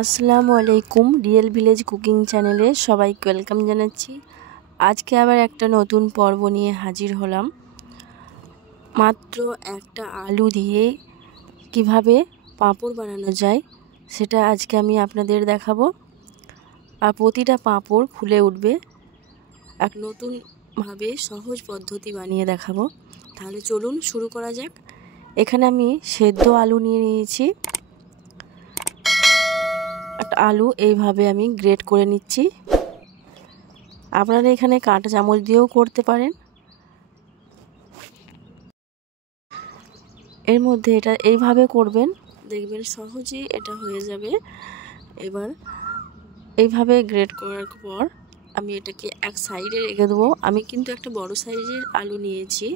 আসসালামু আলাইকুম, real village cooking চ্যানেলে সবাইকে ওয়েলকাম জানাচ্ছি। আজকে আবার একটা নতুন পর্ব নিয়ে হাজির হলাম। মাত্র একটা আলু দিয়ে কিভাবে পাঁপড় বানানো যায় সেটা আজকে আমি আপনাদের দেখাবো। আর প্রতিটা পাঁপড় ফুলে উঠবে, এক নতুনভাবে সহজ পদ্ধতি বানিয়ে দেখাবো। তাহলে চলুন শুরু করা যাক। এখানে আমি সেদ্ধ আলু নিয়ে নিয়েছি। একটা আলু এইভাবে আমি গ্রেট করে নিচ্ছি। আপনারা এখানে কাঁটা চামচ দিয়েও করতে পারেন। এর মধ্যে এটা এইভাবে করবেন, দেখবেন সহজেই এটা হয়ে যাবে। এবার এইভাবে গ্রেট করার পর আমি এটাকে এক সাইডে রেখে দেবো। আমি কিন্তু একটা বড় সাইজের আলু নিয়েছি।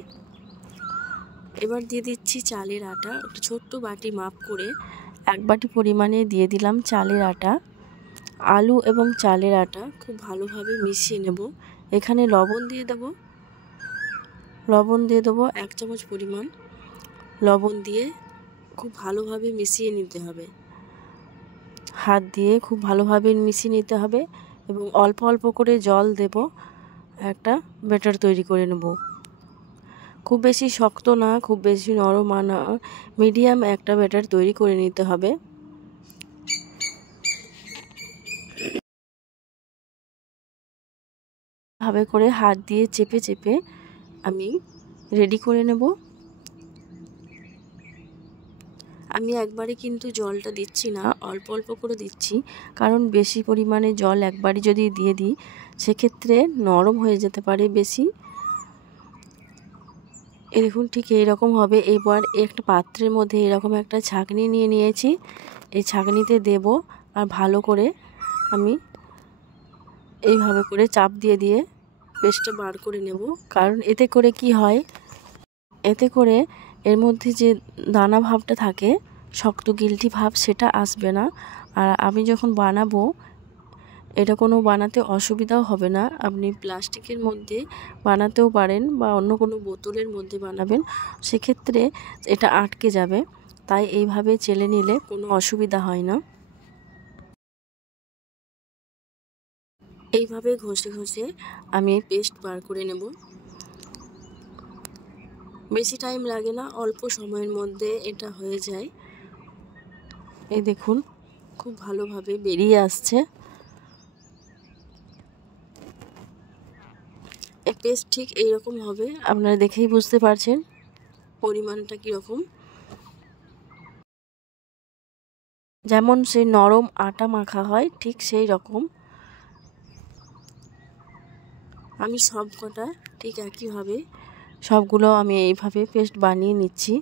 এবার দিয়ে দিচ্ছি চালের আটা। একটা ছোট্ট বাটি মাপ করে এক বাটি পরিমাণে দিয়ে দিলাম চালের আটা। আলু এবং চালের আটা খুব ভালোভাবে মিশিয়ে নেব। এখানে লবণ দিয়ে দেবো 1 চামচ পরিমাণ। লবণ দিয়ে খুব ভালোভাবে মিশিয়ে নিতে হবে, হাত দিয়ে খুব ভালোভাবে মিশিয়ে নিতে হবে এবং অল্প অল্প করে জল দেব। একটা ব্যাটার তৈরি করে নেব। খুব বেশি শক্ত না, খুব বেশি নরম না, মিডিয়াম একটা ব্যাটার তৈরি করে নিতে হবে। ভাবে করে হাত দিয়ে চেপে চেপে আমি রেডি করে নেব। আমি একবারে কিন্তু জলটা দিচ্ছি না, অল্প অল্প করে দিচ্ছি, কারণ বেশি পরিমাণে জল একবারে যদি দিয়ে দিই সেক্ষেত্রে নরম হয়ে যেতে পারে বেশি। এই দেখুন ঠিক এইরকম হবে। এবার একটা পাত্রের মধ্যে এরকম একটা ছাঁকনি নিয়ে নিয়েছি। এই ছাঁকনিতে দেব আর ভালো করে আমি এইভাবে করে চাপ দিয়ে দিয়ে পেস্টটা বার করে নেব। কারণ এতে করে কি হয়, এতে করে এর মধ্যে যে দানা ভাবটা থাকে, শক্ত গিলটি ভাব, সেটা আসবে না। আর আমি যখন বানাবো এটা কোনো বানাতে অসুবিধাও হবে না। আপনি প্লাস্টিকের মধ্যে বানাতেও পারেন বা অন্য কোনো বোতলের মধ্যে বানাবেন, সেক্ষেত্রে এটা আটকে যাবে। তাই এইভাবে চেলে নিলে কোনো অসুবিধা হয় না। এইভাবে ঘষে ঘষে আমি পেস্ট বার করে নেব। বেশি টাইম লাগে না, অল্প সময়ের মধ্যে এটা হয়ে যায়। এই দেখুন খুব ভালোভাবে বেরিয়ে আসছে। এই পেস্ট ঠিক এইরকম হবে, আপনারা দেখেই বুঝতে পারছেন পরিমাণটা কীরকম। যেমন সেই নরম আটা মাখা হয় ঠিক সেই রকম। আমি সব কটা ঠিক একইভাবে সবগুলো আমি এইভাবে পেস্ট বানিয়ে নিচ্ছি।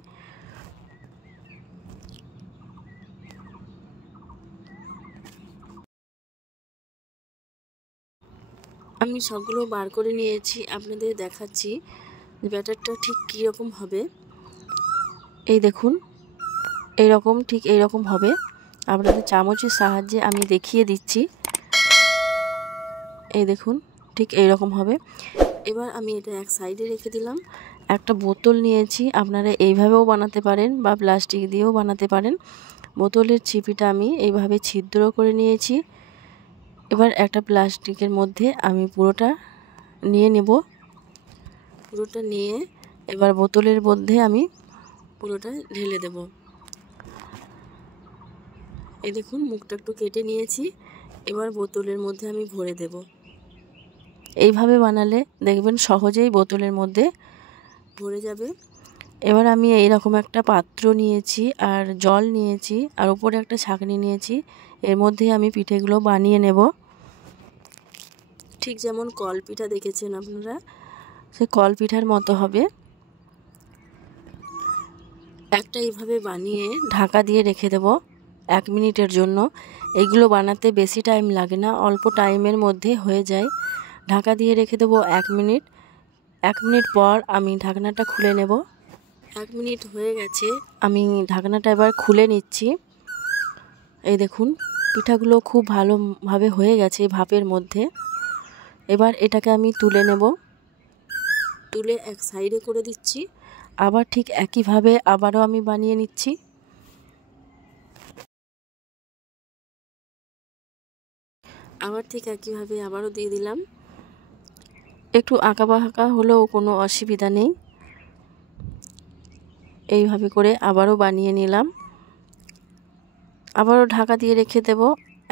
আমি সবগুলো বার করে নিয়েছি, আপনাদের দেখাচ্ছি ব্যাটারটা ঠিক কীরকম হবে। এই দেখুন এইরকম, ঠিক এইরকম হবে। আপনাদের চামচের সাহায্যে আমি দেখিয়ে দিচ্ছি। এই দেখুন ঠিক এইরকম হবে। এবার আমি এটা এক সাইডে রেখে দিলাম। একটা বোতল নিয়েছি, আপনারা এইভাবেও বানাতে পারেন বা প্লাস্টিক দিয়েও বানাতে পারেন। বোতলের ছিপিটা আমি এইভাবে ছিদ্র করে নিয়েছি। এবার একটা প্লাস্টিকের মধ্যে আমি পুরোটা নিয়ে নেব। পুরোটা নিয়ে এবার বোতলের মধ্যে আমি পুরোটা ঢেলে দেব। এই দেখুন মুখটা একটু কেটে নিয়েছি। এবার বোতলের মধ্যে আমি ভরে দেব। এইভাবে বানালে দেখবেন সহজেই বোতলের মধ্যে ভরে যাবে। এবার আমি এইরকম একটা পাত্র নিয়েছি আর জল নিয়েছি আর উপরে একটা ছাঁকনি নিয়েছি। এর মধ্যে আমি পিঠেগুলো বানিয়ে নেব। ঠিক যেমন কলপিঠা দেখেছেন আপনারা, সে কলপিঠার মতো হবে। একটা এইভাবে বানিয়ে ঢাকা দিয়ে রেখে দেব 1 মিনিটের জন্য। এগুলো বানাতে বেশি টাইম লাগে না, অল্প টাইমের মধ্যে হয়ে যায়। ঢাকা দিয়ে রেখে দেবো 1 মিনিট। 1 মিনিট পর আমি ঢাকনাটা খুলে নেব। 1 মিনিট হয়ে গেছে, আমি ঢাকনাটা এবার খুলে নিচ্ছি। এই দেখুন পিঠাগুলো খুব ভালোভাবে হয়ে গেছে ভাপের মধ্যে। এবার এটাকে আমি তুলে নেব। তুলে এক সাইডে করে দিচ্ছি। আবার ঠিক একইভাবে আবারও আমি বানিয়ে নিচ্ছি। আবার ঠিক একইভাবে আবারও দিয়ে দিলাম। একটু আঁকা বাঁকা হলেও কোনো অসুবিধা নেই। এইভাবে করে আবারও বানিয়ে নিলাম। আবারও ঢাকা দিয়ে রেখে দেব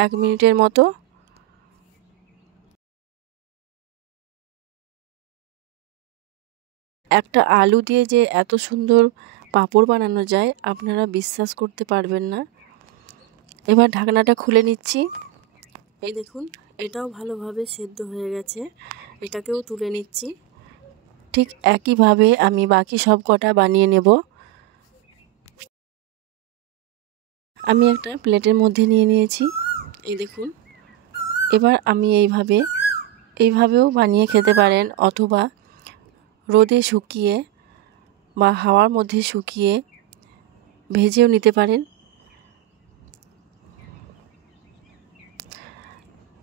1 মিনিটের মতো। একটা আলু দিয়ে যে এত সুন্দর পাঁপড় বানানো যায় আপনারা বিশ্বাস করতে পারবেন না। এবার ঢাকনাটা খুলে নিচ্ছি। এই দেখুন, এটাও ভালোভাবে সেদ্ধ হয়ে গেছে। এটাকেও তুলে নিচ্ছি। ঠিক একইভাবে আমি বাকি সব কটা বানিয়ে নেব। আমি একটা প্লেটের মধ্যে নিয়ে নিয়েছি। এই দেখুন, এবার আমি এইভাবেও বানিয়ে খেতে পারেন, অথবা রোদে শুকিয়ে বা হাওয়ার মধ্যে শুকিয়ে ভেজেও নিতে পারেন।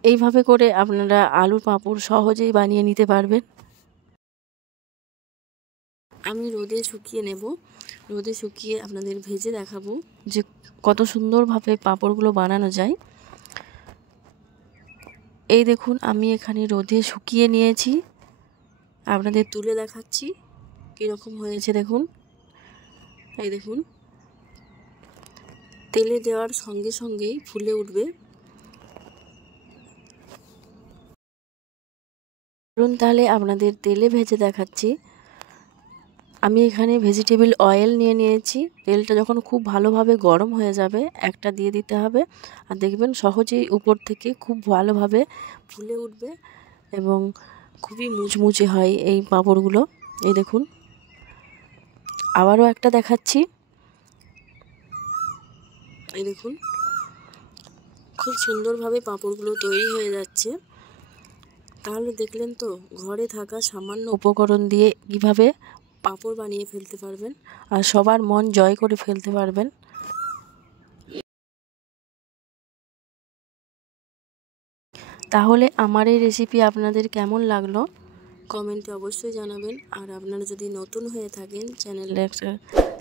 এইভাবে করে আপনারা আলুর পাঁপড় সহজেই বানিয়ে নিতে পারবেন। আমি রোদে শুকিয়ে নেব। রোদে শুকিয়ে আপনাদের ভেজে দেখাবো যে কত সুন্দরভাবে পাঁপড়গুলো বানানো যায়। এই দেখুন, আমি এখানে রোদে শুকিয়ে নিয়েছি। আপনাদের তুলে দেখাচ্ছি কীরকম হয়েছে। দেখুন, এই দেখুন, তেলে দেওয়ার সঙ্গে সঙ্গেই ফুলে উঠবে। ধরুন, তাহলে আপনাদের তেলে ভেজে দেখাচ্ছি। আমি এখানে ভেজিটেবল অয়েল নিয়ে নিয়েছি। তেলটা যখন খুব ভালোভাবে গরম হয়ে যাবে একটা দিয়ে দিতে হবে, আর দেখবেন সহজেই উপর থেকে খুব ভালোভাবে ফুলে উঠবে এবং খুবই মুচমুচে হয় এই পাঁপড়গুলো। এই দেখুন, আবারও একটা দেখাচ্ছি। এই দেখুন, খুব সুন্দরভাবে পাঁপড়গুলো তৈরি হয়ে যাচ্ছে। তাহলে দেখলেন তো, ঘরে থাকা সামান্য উপকরণ দিয়ে কীভাবে পাঁপড় বানিয়ে ফেলতে পারবেন আর সবার মন জয় করে ফেলতে পারবেন। তাহলে আমার এই রেসিপি আপনাদের কেমন লাগলো কমেন্টে অবশ্যই জানাবেন। আর আপনারা যদি নতুন হয়ে থাকেন চ্যানেলটা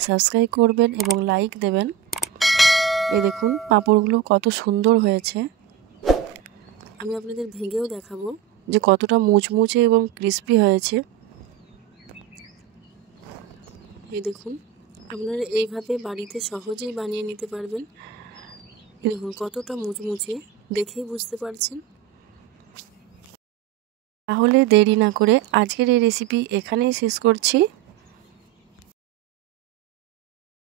সাবস্ক্রাইব করবেন এবং লাইক দেবেন। এই দেখুন, পাঁপড়গুলো কত সুন্দর হয়েছে। আমি আপনাদের ভেঙেও দেখাবো যে কতটা মুচমুচে এবং ক্রিস্পি হয়েছে। এই দেখুন, আপনারা এইভাবে বাড়িতে সহজেই বানিয়ে নিতে পারবেন। দেখুন কতটা মুচমুচে, দেখেই বুঝতে পারছেন। তাহলে দেরি না করে আজকের এই রেসিপি এখানেই শেষ করছি।